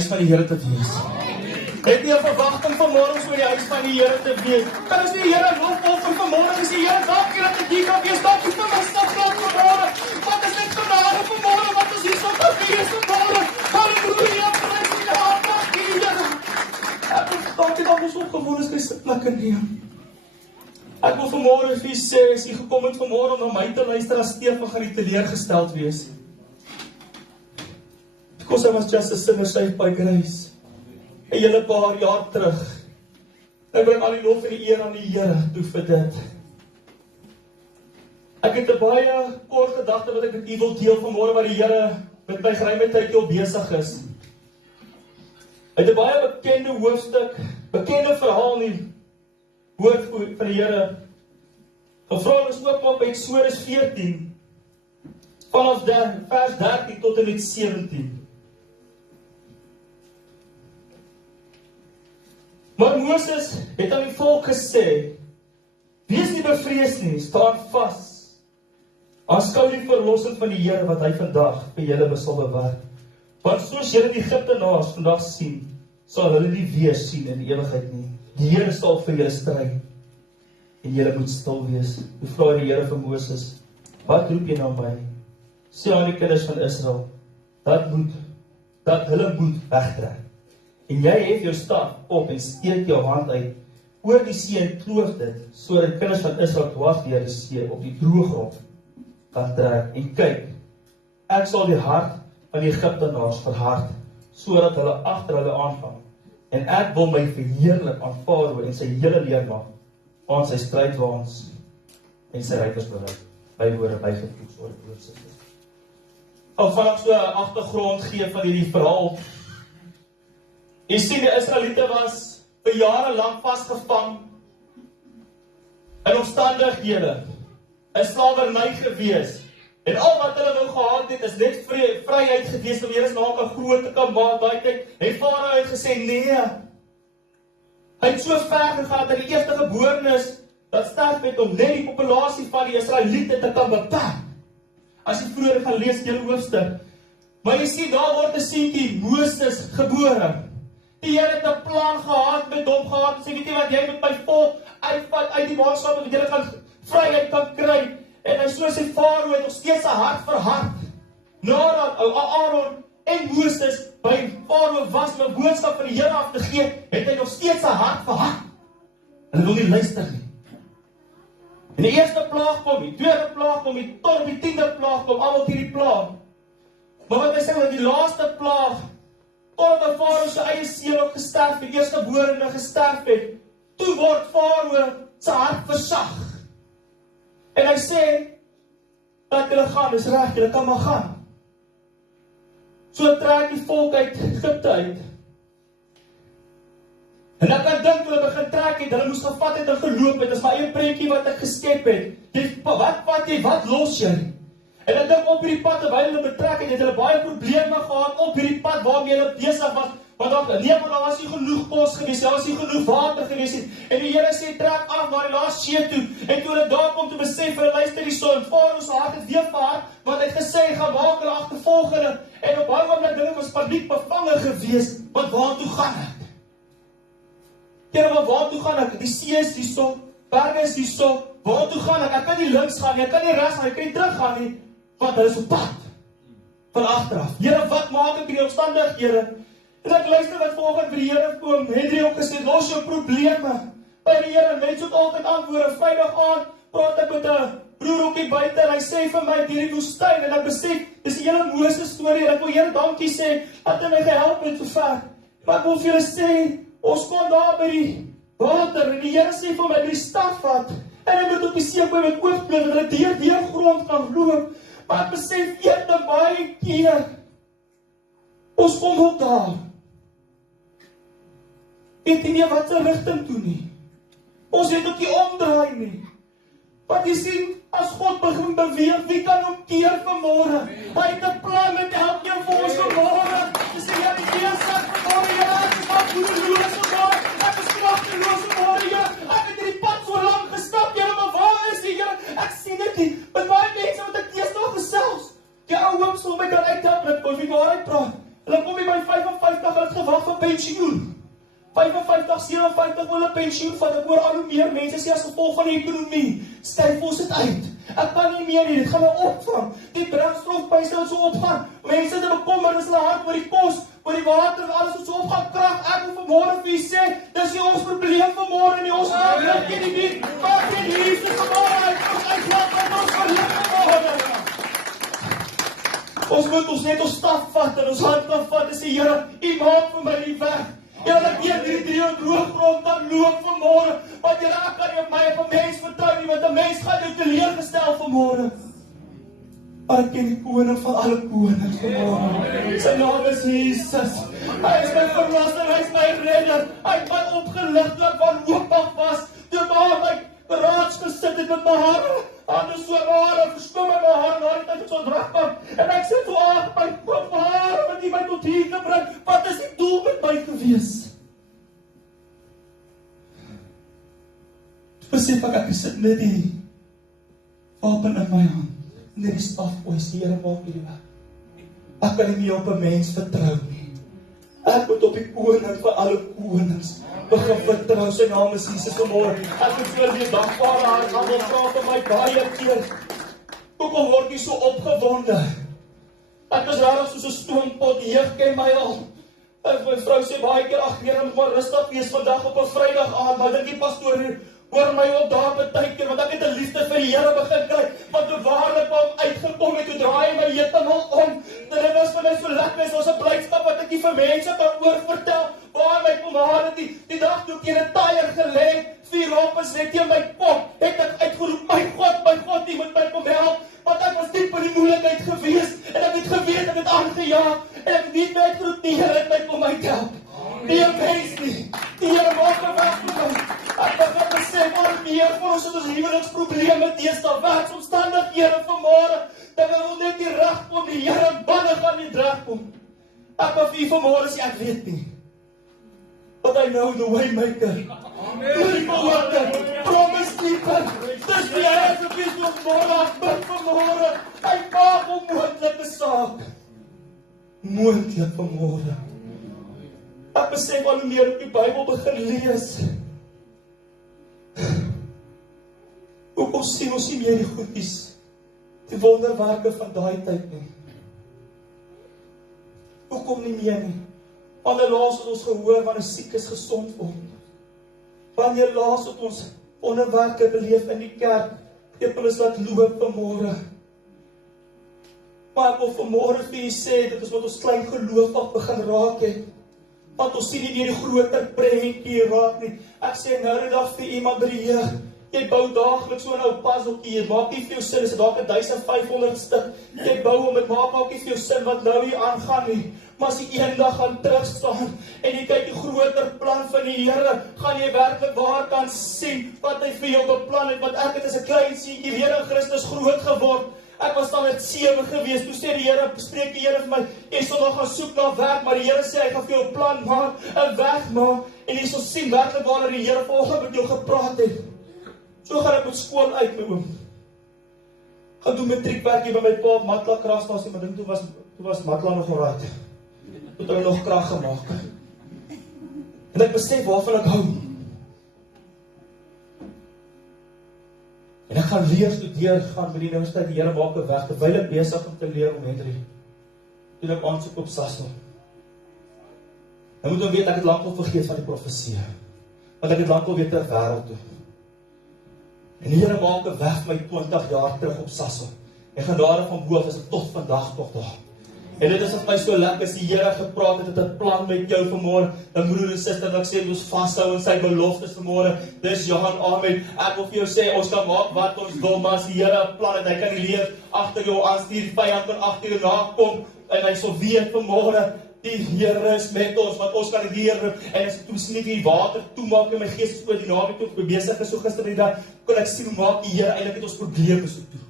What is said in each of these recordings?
huis van die Here te wees. Het nie 'n verwagting vanmôre om so in die huis van die Here te wees. Kan ons nie die Here lofoffer vanmôre en sê, Here, dankie dat ek hier kan wees, dankie vir my stap vanmôre. Wat is dit genade vanmôre, wat ons hier so kan wees vanmôre. Halleluja, prys die Here, dankie Here. Dankie dat ons opgewoon is by sitplekke neem. Ek wil vanmôre vir u sê, as u gekom het vanmôre om na my te luister, as Stefan gaan u teleurgesteld wees. Because I was just a sinner saved by grace. 'n hele paar jaar terug. Ek bring al die lof en die eer aan die Here toe vir dit. Ek het 'n baie kort gedagte wat ek met u wil deel vanmôre, wat die Here met my geruime tyd al besig is. Uit 'n baie bekende hoofstuk, bekende verhaal nie, woord van die Here. Gevra is oopmaak by Eksodus 14, vanaf vers 13 tot en met 17. Maar Moses het aan die volk gesê, wees nie bevrees nie, staan vas. Aanskou die verlossing van die Here wat hy vandag vir julle sal bewerk. Want soos julle die Egiptenaars vandag sien, sal hulle nie weer sien in die ewigheid nie. Die Here sal vir julle stry en julle moet stil wees. Toe vra die Here vir Moses, wat roep jy na my? Sê aan die kinders van Israel, dat hulle moet wegtrek. En jy hef jou staf op en steek jou hand uit oor die see en kloof dit, sodat die kinders van Israel dwars deur die see op die droë grond kan trek. En kyk, ek sal die hart van die Egiptenaars verhard, sodat hulle agter hulle aangaan. En ek wil my verheerlik aan Farao en sy hele leermag, aan sy strydwaans en sy ruiters berei. Bywoorde bygevoeg, sorry broers. Al vanaf so 'n agtergrond gee van hierdie verhaal. Jy sien, die Israeliete was vir jare lank vasgevang in omstandighede, in slawerny gewees. En al wat hulle wou gehad het, is net vryheid gewees, om Here se naam groot te kan maak. Daai tyd het Farao het gesê, nee. Hy het so ver gegaan dat die eerste geborenes dat sterf het om net die populasie van die Israeliete te kan beperk. As jy vroeër gaan lees die hele hoofstuk. Maar jy sien, daar word 'n seentjie Moses gebore. Die Here het 'n plan gehad met hom gehad, sê, weet jy wat, jy moet my volk uitvat uit die ballingskap, dat julle kan vryheid kan kry. En hy so sê, Farao het nog steeds sy hart verhard. Nadat Aaron en Moses by Farao was om 'n boodskap van die Here af te gee, het hy nog steeds sy hart verhard. Hulle wil nie luister nie. En die eerste plaag kom, die tweede plaag kom, tot die 10de plaag kom, almal hierdie plaag. Maar wat hy sê, dat die laaste plaag, totdat Farao sy eie seun ook gesterf het, die eerstgeborene gesterf het, toe word Farao sy hart versag. En hy sê, dat julle gaan, dis reg, julle kan maar gaan. So trek die volk uit Egipte uit. En ek kan dink, hulle begin trek het, hulle moes gevat het en geloop het, dis my eie prentjie wat ek geskep het. Wat vat jy, wat los jy? En ek dink op hierdie pad, terwyl hulle betrek het hulle baie probleme gehad op hierdie pad, waarmee hulle besig was, want daar was nie genoeg kos gewees, daar was nie genoeg water gewees het, en die Here sê, trek af naar die laaste see toe, en toe hulle daar kom te besef, hulle luister die son, Farao se hart het weer verhard, want hy het gesê, hy gaan maak hulle agtervolg hulle, en op daai oomblik dink ek was paniek bevange gewees, want waartoe gaan ek? Here, maar waartoe gaan ek? Die see is hierso, berge is hierso, waartoe gaan ek? Ek kan nie links gaan nie, ek kan nie regs gaan, ek kan nie terug gaan nie, want hulle is op pad, van agteraf. Here, wat maak ek in die omstandighede? En ek luister wat volgens by die Here kom, Henry ook gesê, los jou probleme by die Here, mense moet altyd antwoorde. Vrydag aand praat ek met 'n broer ook hier buite, en hy sê vir my, hierdie woestyn, en ek besef, dis die hele Moses storie, en ek wil Here dankie sê, dat hy my gehelp het so ver. Maar ek wil vir julle sê, ons kom daar by die water, en die Here sê vir my, die staf vat, en hy moet op die see kom met oogklip, en hy deur grond kan loop, maar ek besef, baie keer, ons kom ook daar, weet nie wat se rigting toe nie. Ons het ook nie omdraai nie. Want jy sien, as God begin beweeg, wie kan hom keer vanmôre? Hy het 'n plan met elkeen vir ons vanmôre. Dis die Here die besig vanmôre, Here, ek is moedeloos vanmôre, ek is kragteloos vanmôre, Here, ek het hierdie pad so lank gestap, Here, maar waar is die Here? Ek sien dit nie, met baie mense wat ek teenoor gesels. Die ou oom sal my dan uithelp, met wie waarheid praat. Hulle kom hier by 55, hulle het hulle pensioen vat, ek hoor al hoe meer mense sê as gevolg van die ekonomie, styf ons dit uit. Ek kan nie meer nie, dit gaan my opvang. Die brandstofpryse wat so opgaan. Mense het bekommer, is hulle hard oor die kos, oor die water en alles wat so opgaan. Krag, ek wil vanmôre vir u sê, dis nie ons probleem vanmôre nie, ons probleem nie. Wat het Jesus vanmôre uitlaat met ons verlig vanmôre? Ons moet ons net ons stap vat en ons hand kan vat en sê, Here, u maak vir my die weg. Ja, dat ek hierdie drie drooggrond kan loop vanmôre, want Here, ek kan nie op my op 'n mens vertrou nie, want 'n mens gaan jou teleurgestel vanmôre. Maar ek ken die koning van alle konings vanmôre. Sy naam is Jesus. Hy is my verlosser, hy is my redder. Hy het my opgelig toe ek wanhoopig was, toe ek my garage gesit het met my hare, anders so hare, verstom my hare, na die tyd ek so dragkom, en ek sit so my kop hare, wat nie my tot hier gebring, wat is die doel met my gewees? Besef ek sit met die wapen in my hand, net die staf, oes, die Here maak hierdie weg. Ek kan nie meer op 'n mens vertrou nie. Ek moet op die koning vir alle konings begin vertrou, sy naam is Jesus vanmôre. Ek moet vir die dankbare hart almal vra vir my baie keer. Hoekom word jy so opgewonde? Ek is rarig soos 'n stoompot, die jeug ken my al. My vrou sê baie keer, ag Here, moet maar rustig wees vandag op 'n Vrydag aand, maar dink die pastoor hoor my op daar partykeer, want ek het 'n liefde vir die Here begin kry, want toe waarlik hom uitgekom het, toe draai hy my heeltemal om. Dit was vir my so lekker, ons 'n blydskap wat ek nie vir mense kan oorvertel, waar my kom haar het die dag toe ek in 'n tyre gelê, 4 wapens net in my kop, het ek uitgeroep, my God, die moet my kom help, want ek was diep in die moeilikheid gewees, en ek het geweet, ek het aangejaag, en ek het nie uitgeroep, die Here het my kom uithelp. Nie 'n mens nie, die Here maak 'n weg vir my. Ek begin te sê, maar meer vir ons het ons huweliksprobleme deesdae, werksomstandighede vanmôre, dat ons net nie regkom, die Here binne gaan nie regkom. Ek wil vir u vanmôre sê, ek weet nie. But I know the way maker. Miracle worker, promise keeper. Dis die Here se visie op môre, ek bid vanmôre. Hy maak onmoontlike saak moontlik vanmôre. Ek besef al hoe meer ek die Bybel begin lees. Hoekom sien ons nie meer die goedjies, die wonderwerke van daai tyd nie? Hoekom nie meer nie? Wanneer laas het ons gehoor wanneer siekes gesond word? Wanneer laas het ons wonderwerke beleef in die kerk? Hulle laat loop vanmôre. Maar ek wil vanmôre vir u sê, dit is wat ons klein geloofig begin raak het. Want ons sien nie die groter prentjie raak nie. Ek sê nou die dag vir iemand by die jeug, jy bou daagliks so 'n ou paseltjie, dit maak nie vir jou sin, is dalk 1500 stuk, jy bou hom, dit maak nie vir jou sin wat nou hier aangaan nie, maar as jy eendag gaan terugstaan, en jy kyk die groter plan van die Here, gaan jy werklik waar kan sien, wat hy vir jou beplan het, want ek het as 'n klein seentjie weer in Christus groot geword. Ek was dan met 7 gewees, toe sê die Here, spreek die Here vir my, jy sal nog gaan soek na werk, maar die Here sê, hy gaan vir jou 'n plan maak, 'n weg maak, en jy sal sien werklik waar die Here vanoggend met jou gepraat het. So gaan ek met skool uit, my oom. Gaan doen matriekwerk hier by my pa op Matla kragstasie, maar dink toe was Matla nog alright. Toe het hulle nog krag gemaak. En ek besef waarvan ek hou. En ek gaan weer studeer, gaan by die universiteit, die Here maak 'n weg, terwyl ek besig om te leer om Henry. Toe ek aansoek op Sasol. Nou moet jy weet, ek het lankal vergeet van die profesie. Want ek het lankal weer terug wêreld toe. En die Here maak 'n weg vir my 20 jaar terug op Sasol. En genade van bo af is ek tot vandag nog daar. En dit is vir my so lekker as die Here gepraat het 'n plan met jou vanmôre. Dan broer en suster, ek sê ons vashou in sy beloftes vanmôre. Dis Johan, amen. Ek wil vir jou sê ons kan maak wat ons wil, maar as die Here 'n plan het, hy kan die leer agter jou aanstuur, die vyand kan agter jou nakom en hy sal weet vanmôre die Here is met ons, want ons kan die Here, en as ek toe sien die water toemaak in my gees is oor die naweek toe ek besig is so gister die dag, kon ek sien hoe maak die Here eintlik het ons probleme so toe.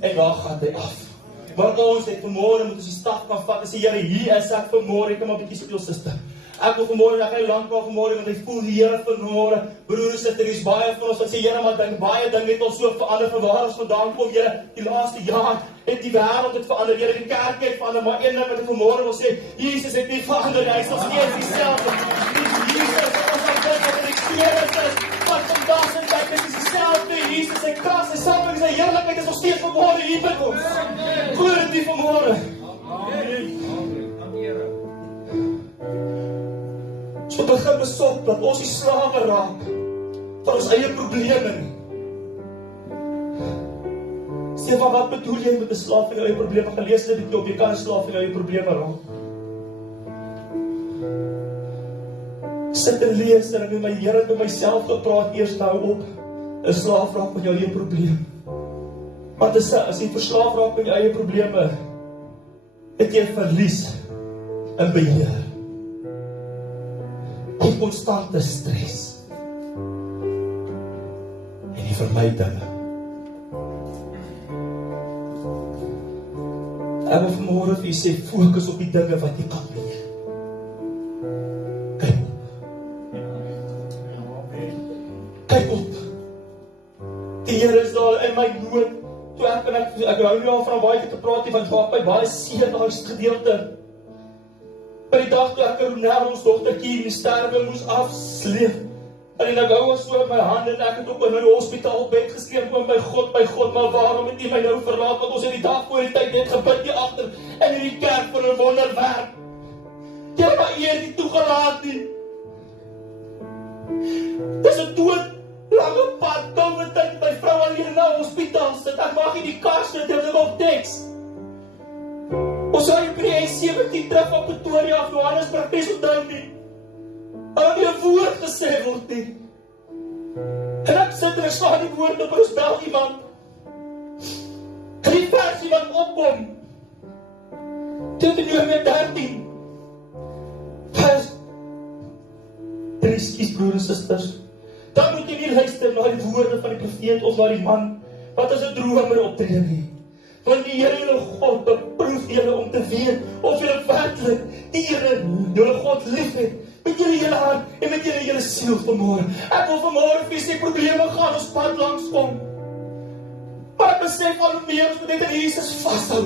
En daar gaan hy af. Maar ons het vanmôre moet ons die stap kan vat en sê Here, hier is ek vanmôre, ek kom 'n bietjie speel suster. Ek wil vanmôre dat hy lankal vanmôre want hy voel die Here vanmôre. Broers en susters, baie van ons wat sê Here, maar baie dinge het ons so verander van waar ons vandaan kom, Here, die laaste jaar het die wêreld het verander, Here, die kerk het verander, maar een ding wat ek vanmôre wil sê, Jesus het nie verander, hy is nog steeds dieselfde. Jesus, ons het dit Here is, wat vandag sy kyk, is dieselfde Jesus, sy krag, sy salwing, sy heerlikheid is nog steeds vanmôre hier by ons. Glo dit nie vanmôre. So begin besop dat ons die slawe raak van ons eie probleme nie. Stefan, wat bedoel jy met 'n slaaf van jou eie probleme? Gelees dit op, jy kan 'n slaaf van jou eie probleme raak. Sit en lees en in my Here met myself gepraat eers nou op. 'n Slaaf raak van jou eie probleme. Want as jy verslaaf raak van jou eie probleme, het jy verlies in beheer. Die konstante stres. En die vermy dinge. Ek wil vanmôre vir jy sê, fokus op die dinge wat jy kan beheer. Kyk op. Kyk op. Die Here is daar in my nood. Toe ek hou nie al van baie te praat nie, want maak my baie seer daai gedeelte. By die dag toe ek Ronel, ons dogtertjie, in die sterwe moes afsleep. En ek hou was so in my hande en ek het op in 'n hospitaalbed gesleep, my God, maar waarom het U my nou verlaat? Want ons het die dag voor die tyd net gebid hier agter in hierdie kerk vir 'n wonderwerk. Jy het my eers nie toegelaat nie. Dis 'n lange pad, domme tyd, my vrou alleen na hospitaal sit. Ek mag nie die kar sit, ek op teks. Ons sal in P17 terug op Pretoria af Johannesburg nie onthou nie. Hulle het nie 'n woord gesê word nie. En ek sit en ek slaan die woord op en ons bel iemand. En die vers iemand opkom. Deuteronomium 13. Vers. En excuse broers en susters. Dan moet jy nie luister na die woorde van die profeet of na die man wat as 'n dromer optree nie. Want die Here julle God beproef julle om te weet of julle werklik die Here julle God liefhet met julle hele hart en met julle hele siel vanmôre. Ek wil vanmôre vir die probleme gaan ons pad langs kom. Maar ek besef al hoe meer ons moet net aan Jesus vashou.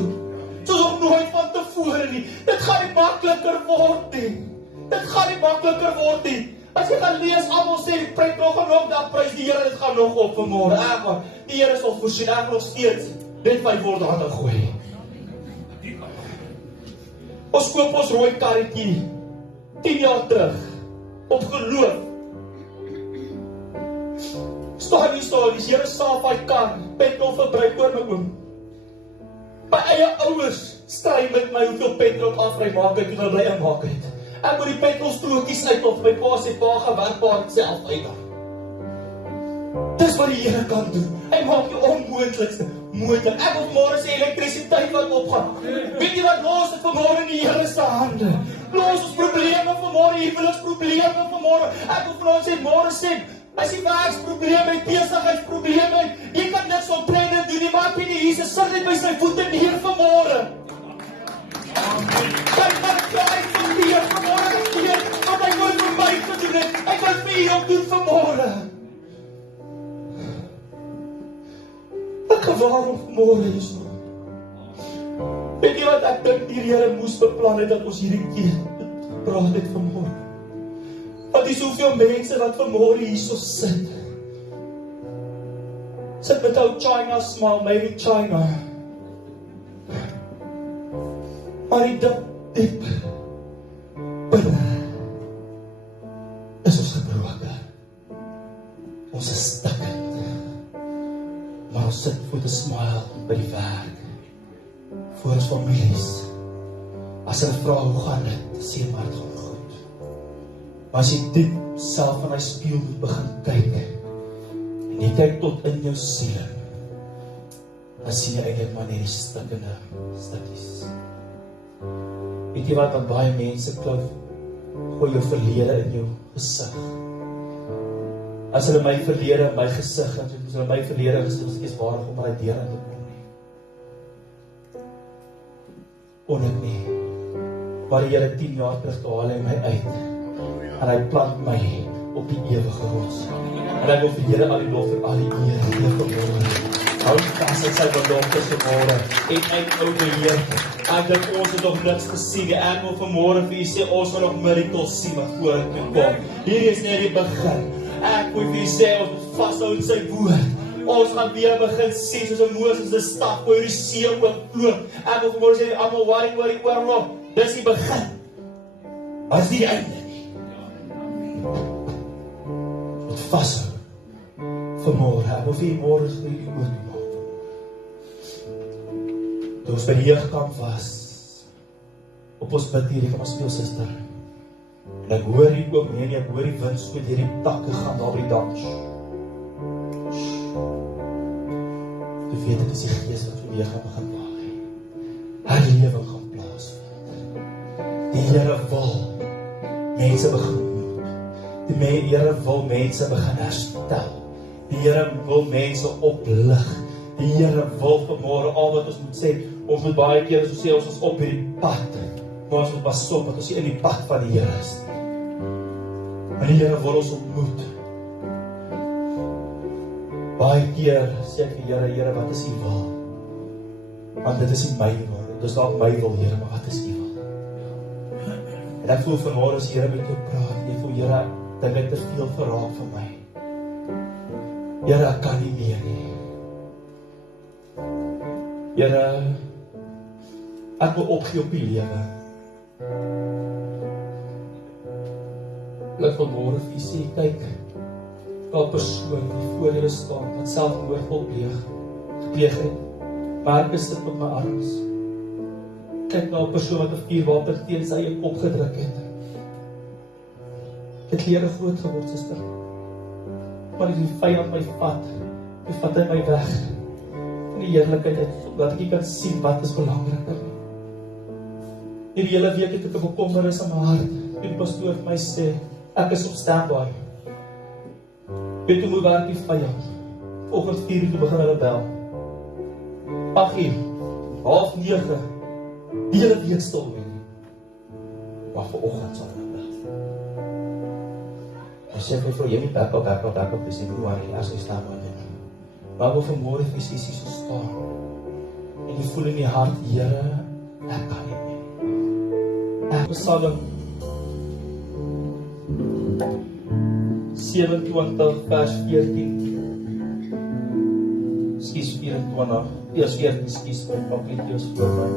Soos nog nooit van tevore nie. Dit gaan nie makliker word nie. Dit gaan nie makliker word nie. As jy gaan lees, almal sê die pryk nog en nog, dan prys die Here, dit gaan nog op vanmôre. Maar die Here sal voorsien, ek nog steeds net 5 woorde aan te gooi. Ons koop ons rooi karretjie 10 jaar terug op geloof. Staan die Here saaf hy kan, petrol verbruik oor my oom. My eie ouers stry met my hoeveel petrol afry maak ek en bly inmaak het. Ek moet die petrolstrootjies uit of my pa sê pa gaan werkbaar self uit. Dis wat die Here kan doen. Hy maak die onmoontlikste moontlik. Ek wil môre sê elektrisiteit wat opgaan. Weet jy wat, los dit vanmôre in die Here se hande. Los ons probleme vanmôre, huweliksprobleme vanmôre. Ek wil vir ons sê môre sê, as jy werksprobleme, besigheidsprobleme, jy kan niks optrede doen nie, maak jy nie, Jesus sit net by sy voete neer vanmôre. Kyk wat kry van die Here vanmôre, wat hy wil vir my gedoen het. Ek wil vir jou doen vanmôre. Waarom vanmôre is nog? Weet jy wat ek dink die Here moes beplan het dat ons hierdie keer gepraat het vanmôre? Want die soveel mense wat vanmôre hierso sit. Sit met ou China smile, maybe China. Maar die diep binne is ons gebroken. Ons is stikkend. Maar ons sit voor 'n smile by die werk. Voor ons families. As hulle vra hoe gaan dit, sê maar dit gaan goed. Maar as jy diep self in die spieël moet begin kyk en jy kyk tot in jou siel, dan sien jy eintlik maar net die stikkende stukkies. Weet jy wat, baie mense gooi jou verlede in jou gesig. As hulle my verlede in my gesig het, as hulle my verlede is waardig om my deur in te kom nie. Onnik nie. Maar die Here 10 jaar terug haal hy my uit. En hy plant my op die ewige rots. En ek wil vir Here al die lof en al die eer gee vanmôre. Hou vas aan sy belofte vanmôre. En uit beheer. Ek dink ons het nog niks gesien nie. Ek wil vanmôre vir u sê ons wil nog miracles sien wat voor kan kom. Hier is net die begin. Ek moet vir sê, ons moet vashou in sy woord. Ons gaan weer begin sien, soos 'n Moses se stap oor die see oop. Ek wil vanmôre sê, almal worry oor die oorlog. Dis die begin. As die einde nie. Moet vashou. Vanmôre, ek wil vir die môre vir die oorlog. Toe ons by die jeugkamp was, op ons bid hierdie van ons speelsuster. En ek hoor die oom, nee, ek hoor die wind so deur die takke gaan daar by die dans. Jy weet, dit is die gees wat weer gaan begin waai. Herlewing gaan plaasvind. Die Here wil mense begin ontmoet. Die Here wil mense begin herstel. Die Here wil mense oplig. Die Here wil vanmôre al wat ons moet sê, ons moet baie keer so sê ons is op hierdie pad. Maar ons moet pas op, want ons is in die pad van die Here is. En die Here wil ons ontmoet. Baie keer sê ek vir Here, wat is U wil? Want dit is nie my wil, dit is dalk my wil, Here, maar wat is U wil? En ek voel vanmôre as Here met jou praat, jy voel Here, dink ek te veel geraak vir my. Here, ek kan nie meer nie. Here, ek wil opgee op die lewe. Ek wil vanmôre vir U sê, kyk, daar 'n persoon wat voor julle staan, wat selfmoord gepleeg het. Markus sit op my arms. Kyk na 'n persoon wat 'n vuurwapen teen sy eie kop gedruk het. Het leer groot geword, suster. Maar die vyand my vat hy my weg. In die heerlikheid, dat ek nie kan sien wat is belangriker nie. Hierdie hele week het ek 'n bekommernis in my hart. Die pastoor vir my sê, ek is op standby. Weet jy hoe werk die vyand? Vanoggend 4 uur begin hulle bel. 8 uur, 8:30, die hele week stil nie. Maar vanoggend sal hulle bel. Hy sê vir jy nie back up, dis nie hoe hy as hy staan maar net. Maar wat vanmôre fisies so staan. En jy voel in die hart, Here, ek kan nie meer. Psalm 27 vers 14. Skies 24. Eers 14 skies my papiekies voor my.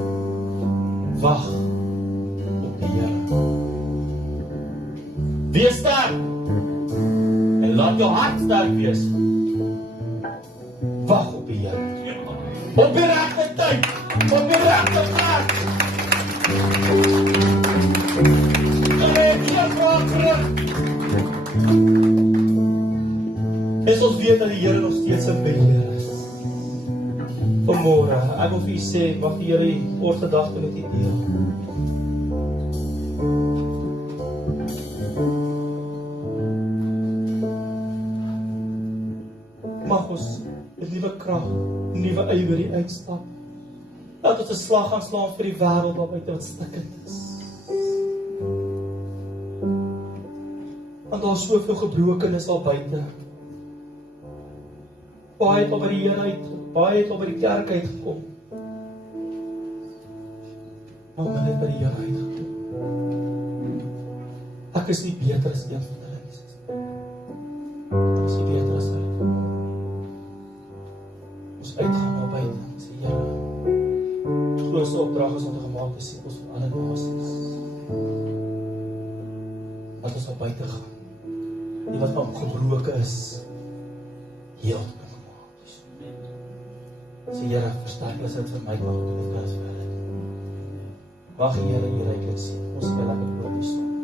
Wag op die Here. Wees sterk en laat jou hart sterk wees. Wag op die Here. Op die regte tyd, op die regte plek. En ons weet dat die Here nog steeds in beheer is. Vanmôre, ek wil vir u sê, mag die Here oor gedagte met u deel. Mag ons met nuwe krag, nuwe ywer uitstap. Laat ons 'n slag gaan slaan vir die wêreld waar buite wat stikkend is. Want daar is soveel gebrokenis al buite. Baie het al by die Here uitgekom, baie het al by die kerk uitgekom. Maar men het by die Here uitgekom. Ek is nie beter as een van hulle nie. Ek is nie beter as hulle. Ons uitgaan na buite en sê, Here, die grootste opdrag is om te gemaak disippels van alle nasies. Laat ons na buite gaan. Die wat van gebroken is, heel kan gemaak. Sê, Here, versterk as dit vir my maak, en dit kan as vir hulle. Mag die Here die ryklik sien, ons wil lekker voor die staan.